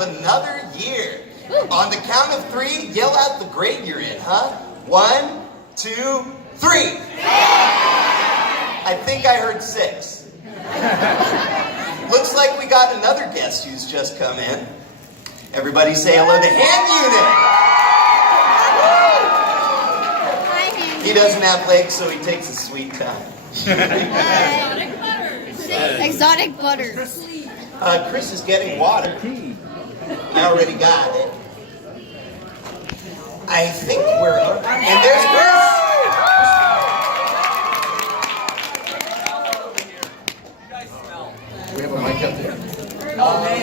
of another year. On the count of 3, yell out the grade you're in, huh? 1, 2, 3. I think I heard 6. Looks like we got another guest who's just come in. Everybody say hello to Hand Unit. He doesn't have legs, so he takes his sweet time. Exotic butters. Exotic butters. Chris is getting water. I already got it. I think we're... And there's Chris! We have a mic up there.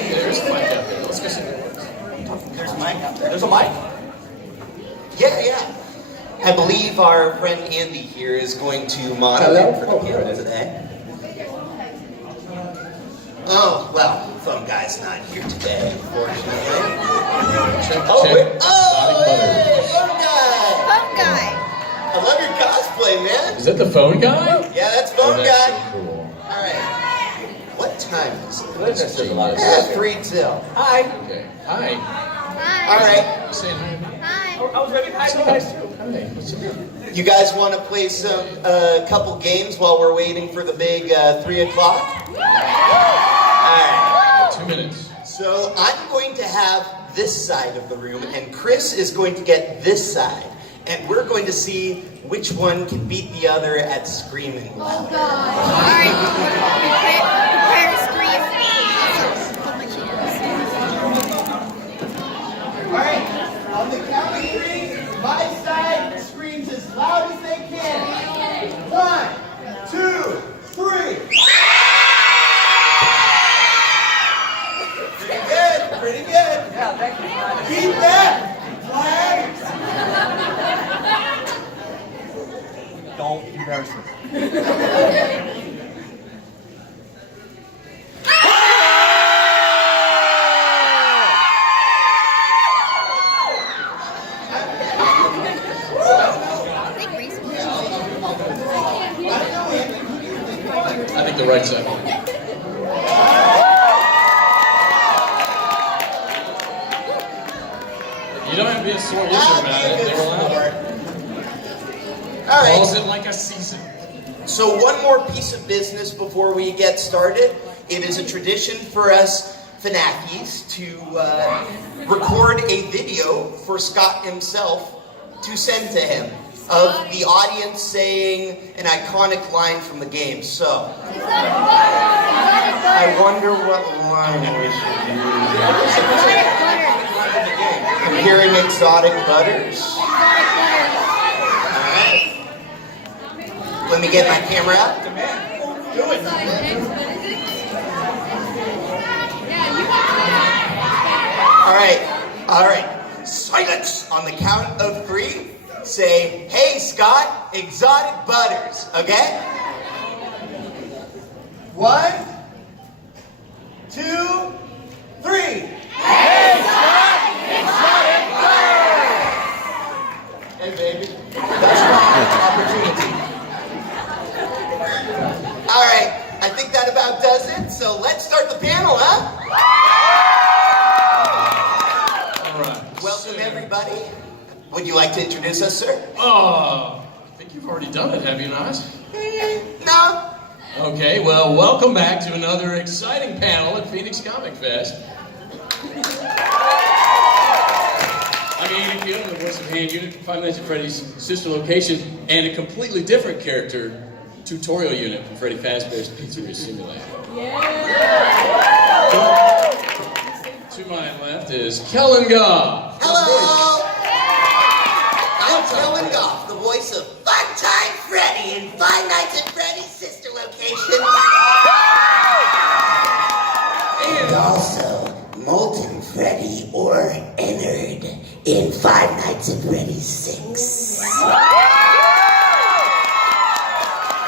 There's the mic up there. Let's go see what it works. There's a mic up there. There's a mic? Yeah. I believe our friend Andy here is going to moderate for the panel today. Oh, well, Phone Guy's not here today, unfortunately. Phone Guy! Phone guy. I love your cosplay, man. Is that the phone guy? Yeah, that's Phone Guy. That's so cool. All right. What time is it? That's a lot of 3 till. Hi. Okay. Hi. Hi. All right. You saying hi? Hi. I was ready. Hi, guys too. Hi. What's up? You guys want to play some couple games while we're waiting for the big 3 o'clock? All right. 2 minutes. So I'm going to have this side of the room, and Chris is going to get this side. And we're going to see which one can beat the other at screaming. Oh, God. All right. Prepare to scream. All right. On the count of 3, my side screams as loud as they can. 1, 2, 3. Pretty good. Yeah, thank you. Keep that. Flags. Don't embarrass us. I think the right side. You don't have to be a sore loser about it. They were loud. All right. Calls it like a season. So one more piece of business before we get started. It is a tradition for us FNAFies to record a video for Scott himself to send to him of the audience saying an iconic line from the game. So I wonder what line we should use. I'm hearing exotic butters. Alright. Let me get my camera out. Do it. Alright. Silence on the count of 3. Say, hey Scott, exotic butters, okay? 1, 2, 3. Hey Scott, exotic butters! Hey baby, that's my opportunity. Alright, I think that about does it, so let's start the panel, huh? Alright. Welcome everybody. Would you like to introduce us, sir? Oh, I think you've already done it, have you not? No. Okay, well, welcome back to another exciting panel at Phoenix Comic Fest. I'm Andy Field, I'm the voice of Hand Unit, Five Nights at Freddy's sister location, and a completely different character, Tutorial Unit from Freddy Fazbear's Pizzeria Simulator. Yeah. To my left is Kellen Goff. Hello. I'm Kellen Goff, the voice of Fun Time Freddy in Five Nights at Freddy's sister location. And also Molten Freddy or Ennard in Five Nights at Freddy's 6.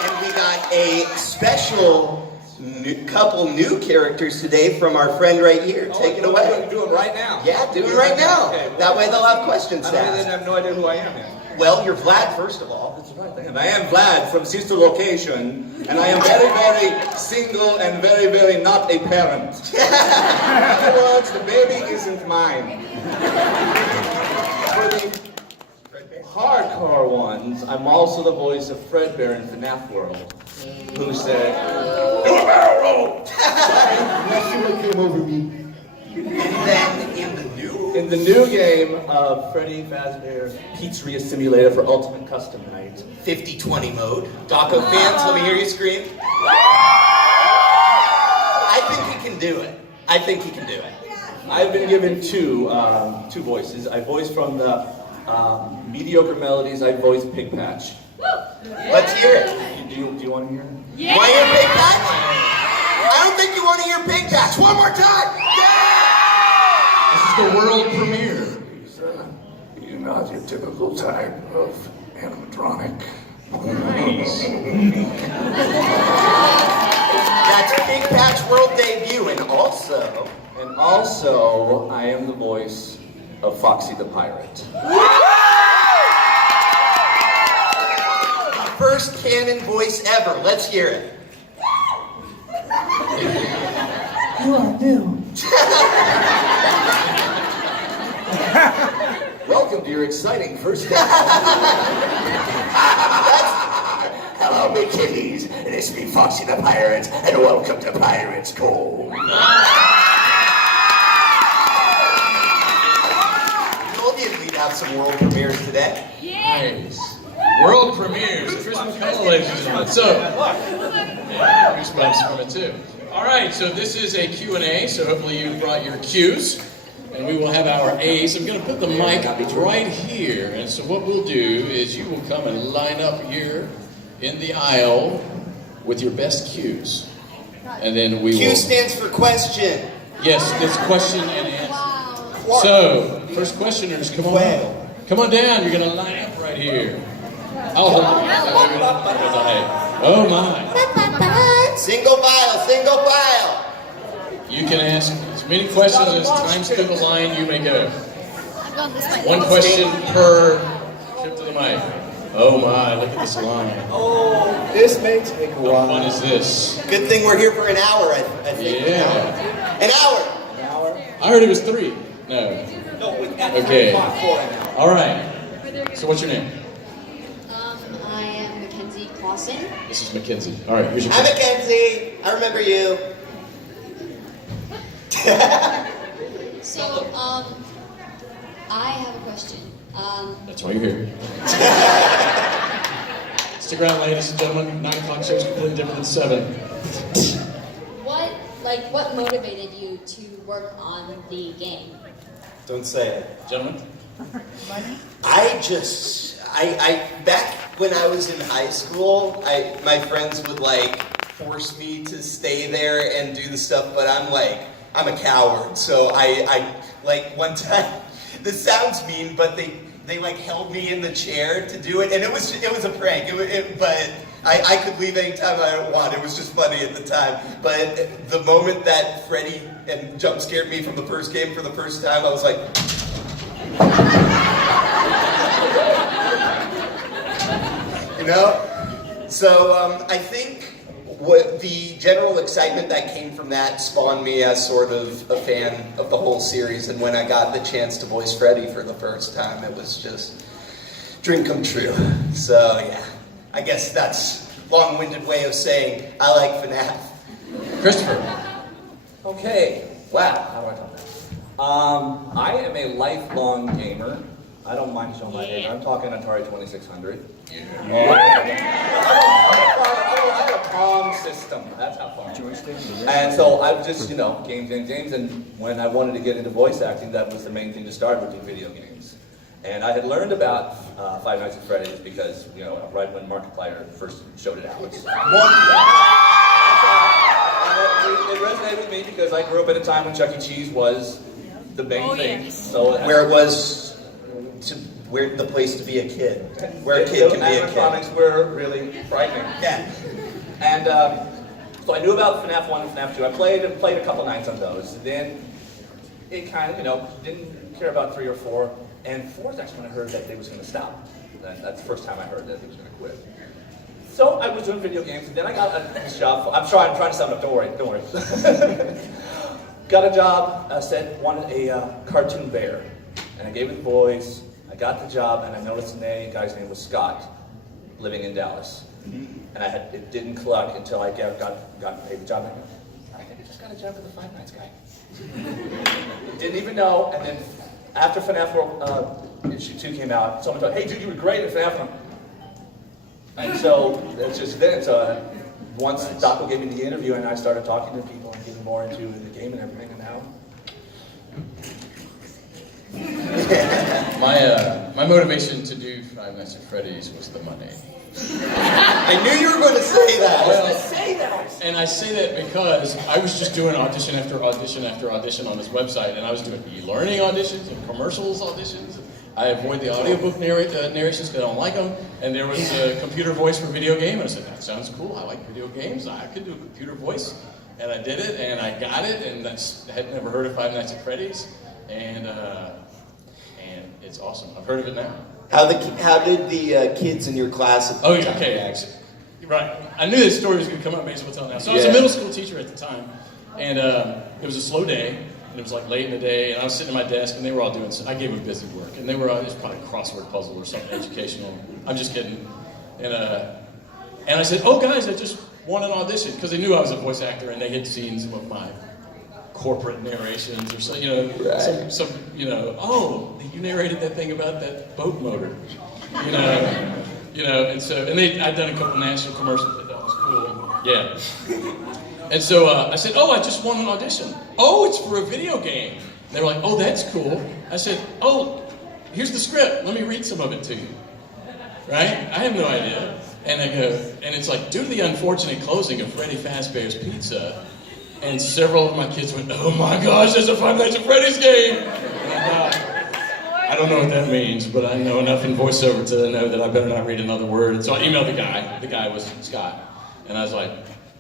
And we got a special couple new characters today from our friend right here. Take it away. Do it right now. Yeah, do it right now. Okay, well, that way they'll have questions I to don't ask. even have no idea who I am yet. Well, you're Vlad, first of all. That's right, I am. I am Vlad from Sister Location, and I am very, very single and very, very not a parent. In other words, the baby isn't mine. For the hardcore ones, I'm also the voice of Fredbear in FNAF World, who said, "Do a barrel roll!" Came over me. And then In the new game of Freddy Fazbear's Pizzeria Simulator for Ultimate Custom Night. 50-20 mode. Daco fans, let me hear you scream. I think he can do it. I think he can do it. I've been given two voices. I voice from the mediocre melodies. I voice Pig Patch. Let's hear it. Do you want to hear it? You want to hear Pig Patch? I don't think you want to hear Pig Patch. One more time. This is the world premiere. You're not your typical type of animatronic. That's Pig Patch world debut, and also, I am the voice of Foxy the Pirate. first canon voice ever. Let's hear it. You are new. Welcome to your exciting first day. Hello, me kitties. This be Foxy the Pirate, and welcome to Pirates Cove. Told you we'd have some world premieres today. Nice. World premieres. Chris McCullough, ladies and gentlemen. So, yeah, goosebumps from it too. All right, so this is a Q&A, so hopefully you brought your Q's. And we will have our A's. I'm going to put the mic right here. And so what we'll do is you will come and line up here in the aisle with your best Q's. And then we will... Q stands for question. Yes, it's question and answer. So, first questioners, come on. Come on down. You're going to line up right here. I'll hold on. Oh, my. Single file, single file. You can ask as many questions as times through the line you may go. I'm going this way. One question per trip to the mic. Oh my, look at this line. Oh, this may take a What while. fun is this? Good thing we're here for an hour, I think. Yeah. An hour. An hour? I heard it was 3. No. No, we got Okay. 4 an hour. All right. So what's your name? I am Mackenzie Clausen. This is Mackenzie. All right, here's your I'm question. Mackenzie. I remember you. So, I have a question. That's why you're here. Stick around, ladies and gentlemen. 9 o'clock show is completely different than 7. What motivated you to work on the game? Don't say it. Gentlemen? I back when I was in high school, my friends would like force me to stay there and do the stuff, but I'm a coward. So I like one time, this sounds mean, but they like held me in the chair to do it, and it was a prank. But I could leave anytime I want. It was just funny at the time. But the moment that Freddy and jump scared me from the first game for the first time, I was like. You know? So I think what the general excitement that came from that spawned me as sort of a fan of the whole series, and when I got the chance to voice Freddy for the first time, it was just dream come true. So yeah, I guess that's a long-winded way of saying I like FNAF. Christopher. Okay. Wow. How do I talk that? I am a lifelong gamer. I don't mind showing my age. I'm talking Atari 2600. I had a Palm system. That's how far. And so I was just, games. And when I wanted to get into voice acting, that was the main thing to start with, video games. And I had learned about Five Nights at Freddy's because, right when Markiplier first showed it out. It resonated with me because I grew up at a time when Chuck E. Cheese was the main thing. Yes. So Where it was where the place to be a kid. Where a kid can be a kid. Animatronics were really frightening. Yeah. And so I knew about FNAF 1 and FNAF 2. I played a couple nights on those. Then it kind of, didn't care about 3 or 4. And 4 is actually when I heard that they was going to stop. And that's the first time I heard that he was going to quit. So I was doing video games, and then I got this job. I'm trying to sum it up. Don't worry. Got a job. Wanted a cartoon bear, and I gave it the voice. I got the job, and I noticed the guy's name was Scott, living in Dallas. And it didn't cluck until I got paid the job. I think I just got a job for the Five Nights guy. Didn't even know. And then after FNAF World Issue 2 came out, someone told, "Hey, dude, you were great at FNAF." And so it's just then. So once Daco gave me the interview, and I started talking to people and getting more into the game and everything, and now. My motivation to do Five Nights at Freddy's was the money. I knew you were going to say that. Well, and I say that because I was just doing audition after audition after audition on this website, and I was doing e-learning auditions and commercials auditions. I avoid the audiobook narrations because I don't like them. And there was a computer voice for video game, and I said, that sounds cool. I like video games. I could do a computer voice. And I did it, and I got it, and I had never heard of Five Nights at Freddy's. And it's awesome. I've heard of it now. How did the kids in your class? Oh, yeah, okay, actually. Right. I knew this story was going to come up, may as well tell now. So I was a middle school teacher at the time, and it was a slow day, and it was like late in the day, and I was sitting at my desk, and they were all doing, I gave them busy work, and it was probably a crossword puzzle or something educational. I'm just kidding. And I said, oh, guys, I just won an audition, because they knew I was a voice actor, and they had seen some of my corporate narrations or something, some oh, you narrated that thing about that boat motor, and I'd done a couple national commercials. That was cool, yeah. And so I said, oh, I just won an audition. Oh, it's for a video game. And they were like, oh, that's cool. I said, oh, here's the script. Let me read some of it to you. Right? I have no idea. And I go, and it's like, due to the unfortunate closing of Freddy Fazbear's Pizza. And several of my kids went, oh my gosh, there's a Five Nights at Freddy's game! I don't know what that means, but I know enough in voiceover to know that I better not read another word. So I emailed the guy. The guy was Scott. And I was like,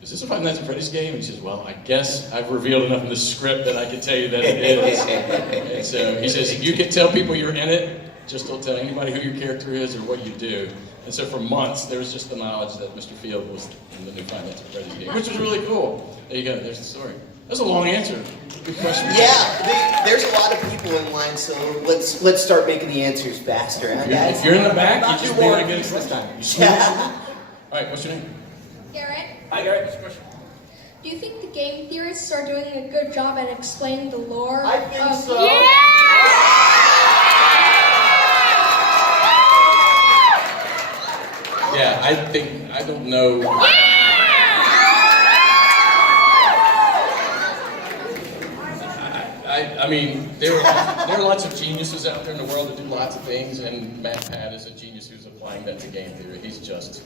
is this a Five Nights at Freddy's game? And he says, well, I guess I've revealed enough in the script that I can tell you that it is. And so he says, you can tell people you're in it, just don't tell anybody who your character is or what you do. And so for months, there was just the knowledge that Mr. Field was in the new Five Nights at Freddy's game, which was really cool. There you go, there's the story. That's a long answer. Good question. Yeah, there's a lot of people in line, so let's start making the answers faster, huh, guys? If you're in the back, you just want to get it this time. Yeah. All right, what's your name? Garrett, Hi, Garrett. What's your question? do you think the game theorists are doing a good job at explaining the lore? I think of so. Yeah, I don't know. I mean, there are lots of geniuses out there in the world that do lots of things, and Matt Pat is a genius who's applying that to game theory. He's just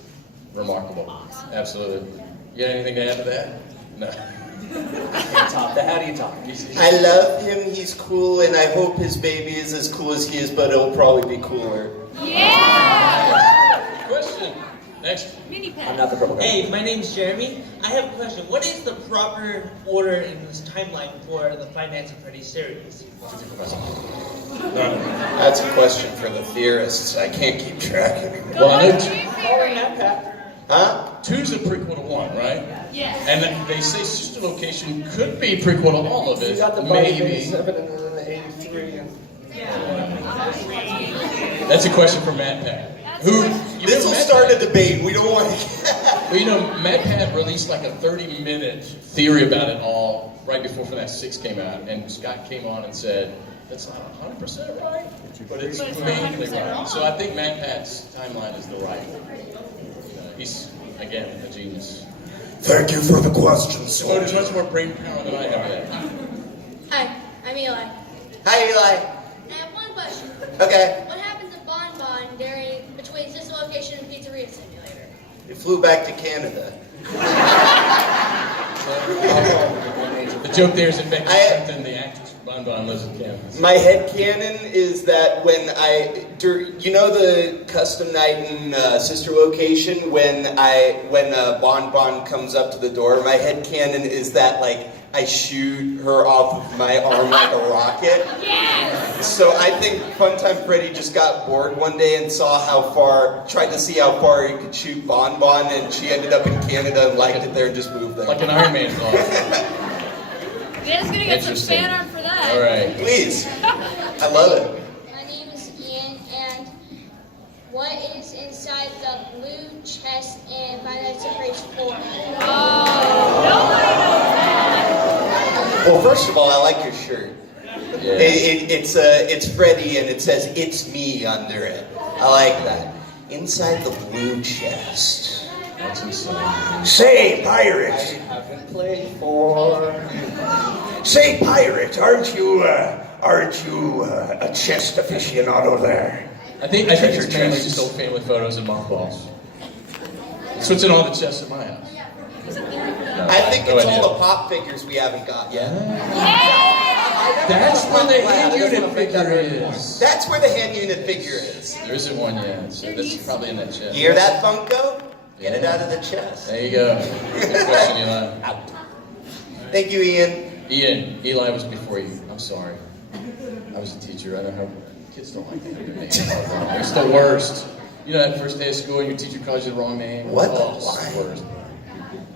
remarkable. Absolutely. You got anything to add to that? No. How do you top? I love him, he's cool, and I hope his baby is as cool as he is, but it'll probably be cooler. Question. Next. I'm not the purple guy. Hey, my name's Jeremy. I have a question. What is the proper order in this timeline for the Five Nights at Freddy's series? That's a question for the theorists. I can't keep track anymore. Well, I know Huh? 2's a prequel to 1, right? Yes. And they say Sister Location could be prequel to all of it. You got the maybe. 7 and then the 83. That's a question for Matt Pat. This will start a debate. We don't want to. Well, Matt Pat released like a 30-minute theory about it all right before FNAF 6 came out, and Scott came on and said, that's not 100% right, but it's mainly right. So I think Matt Pat's timeline is the right one. He's, again, a genius. Thank you for the question, Devoted much more brain power than I have had. Hi, I'm Eli. Hi, Eli. I have one question. Okay. What happens to Bon Bon between System Location and Pizzeria Simulator? It flew back to Canada. The joke there is that Becky I- Hampton, the actress from Bon Bon, lives in Canada. My headcanon is that when the custom night in Sister Location, when Bon Bon comes up to the door, my headcanon is that, like, I shoot her off of my arm like a rocket. Yes! So I think Funtime Freddy just got bored one day and tried to see how far he could shoot Bon Bon, and she ended up in Canada and liked it there and just moved there. Like an Iron Man glove. Dan's gonna get some fan art for that. All right. Please. I love it. My name is Ian, and what is inside the blue chest in Finance Page 4? Nobody knows that. Well, first of all, I like your shirt. Yeah. It's Freddy, and it says "It's me" under it. I like that. Inside the blue chest. That's insane. Say, pirate! Haven't played for. Say, pirate, aren't you a chest aficionado there? I think it's Treasure mainly chests. just old family photos and mothballs. That's what's in all the chests at my house. I think No it's idea. all the pop figures we haven't got yet. That's where the hand I just unit wanna make that figure very is. That's where the hand unit figure is. There isn't one yet, so that's probably in that chest. You hear that, Funko? Get it out of the chest. There you go. Good question, Eli. Thank you, Ian. Ian, Eli was before you. I'm sorry. I was a teacher. I don't know. Kids don't like that name. It's the worst. You know that first day of school and your teacher calls you the wrong name? What the Oh, it's the worst.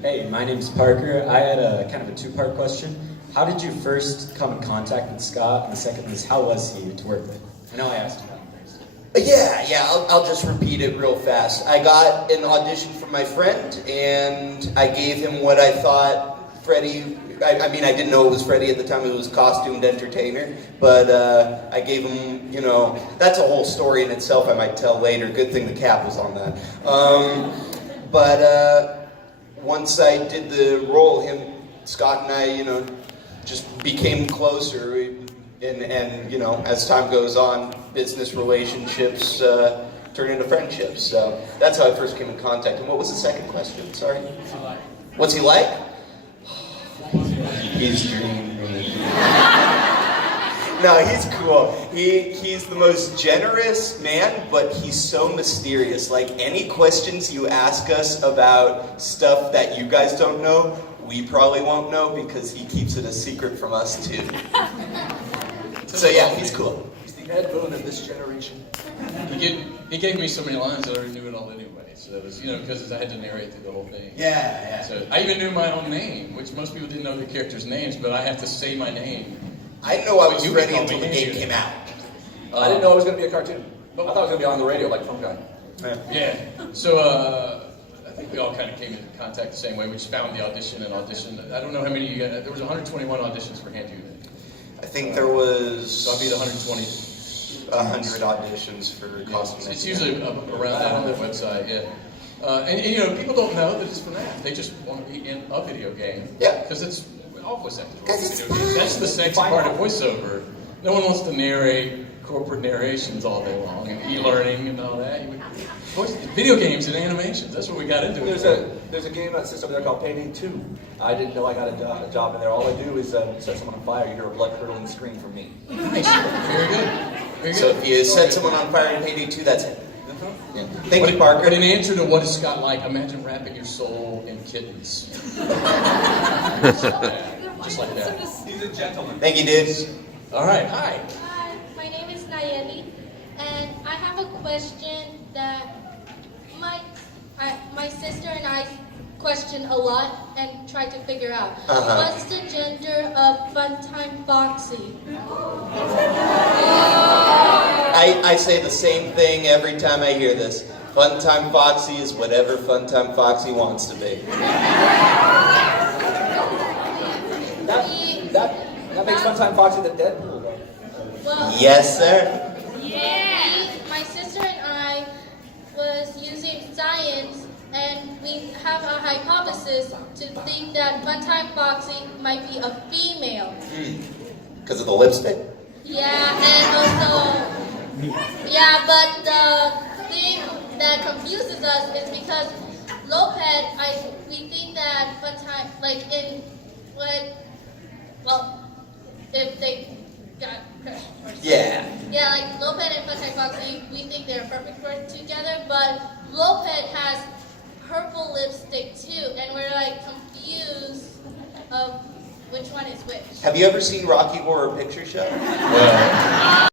Hey, my name's Parker. I had a kind of a two-part question. How did you first come in contact with Scott? And the second is, how was he to work with? I know I asked you that first. Yeah, I'll just repeat it real fast. I got an audition from my friend, and I gave him what I thought Freddy. I mean, I didn't know it was Freddy at the time. It was costumed entertainer, but I gave him. That's a whole story in itself. I might tell later. Good thing the cap was on that. But once I did the role, Scott and I, just became closer. And as time goes on, business relationships turn into friendships. So that's how I first came in contact. And what was the second question? Sorry. What's he like? He's dreamy. No, he's cool. He's the most generous man, but he's so mysterious. Like, any questions you ask us about stuff that you guys don't know, we probably won't know because he keeps it a secret from us too. So yeah, he's cool. He's the Ed Boon of this generation. He gave me so many lines that I already knew it all anyway. So it was, because I had to narrate through the whole thing. Yeah. So I even knew my own name, which most people didn't know the characters' names, but I have to say my name. I didn't know I was You ready call until me the game Andrew. came out. I didn't know it was going to be a cartoon. I thought it was going to be on the radio like Fun Guy. Yeah. So I think we all kind of came into contact the same way. We just found the audition and auditioned. I don't know how many you got. There was 121 auditions for Hand Unit. I think there was So I'll be the 120. 100 auditions for costume. It's usually around that on their website, yeah. And people don't know that it's FNAF. They just want to be in a video game. Yeah. Because it's all voice actors. Because it's Video games. fun. That's the sexy part of voiceover. No one wants to narrate corporate narrations all day long and e-learning and all that. Video games and animations. That's what we got into. There's a game that sits over there called Payday 2. I didn't know I got a job in there. All I do is set someone on fire. You hear a blood-curdling scream from me. Nice. Very good. Very good. So if you set someone on fire in Payday 2, that's it. Yeah. Thank you, But Parker. in answer to what is Scott like, imagine wrapping your soul in kittens. Just like that. He's a gentleman. Thank you, dude. All right. Hi. Hi, my name is Nayeli, and I have a question that my sister and I question a lot and try to figure out. What's the gender of Funtime Foxy? I say the same thing every time I hear this. Funtime Foxy is whatever Funtime Foxy wants to be. That makes Funtime Foxy the Deadpool, though. Well, Yes, sir. my sister and I was using science, and we have a hypothesis to think that Funtime Foxy might be a female. Because of the lipstick? Yeah, and also, but the thing that confuses us is because we think that Funtime, if they got crushed or something. Yeah, like Loped and Funtime Foxy, we think they're perfect for together, but Loped has purple lipstick too, and we're like confused of which one is which. Have you ever seen Rocky Horror Picture Show? Well,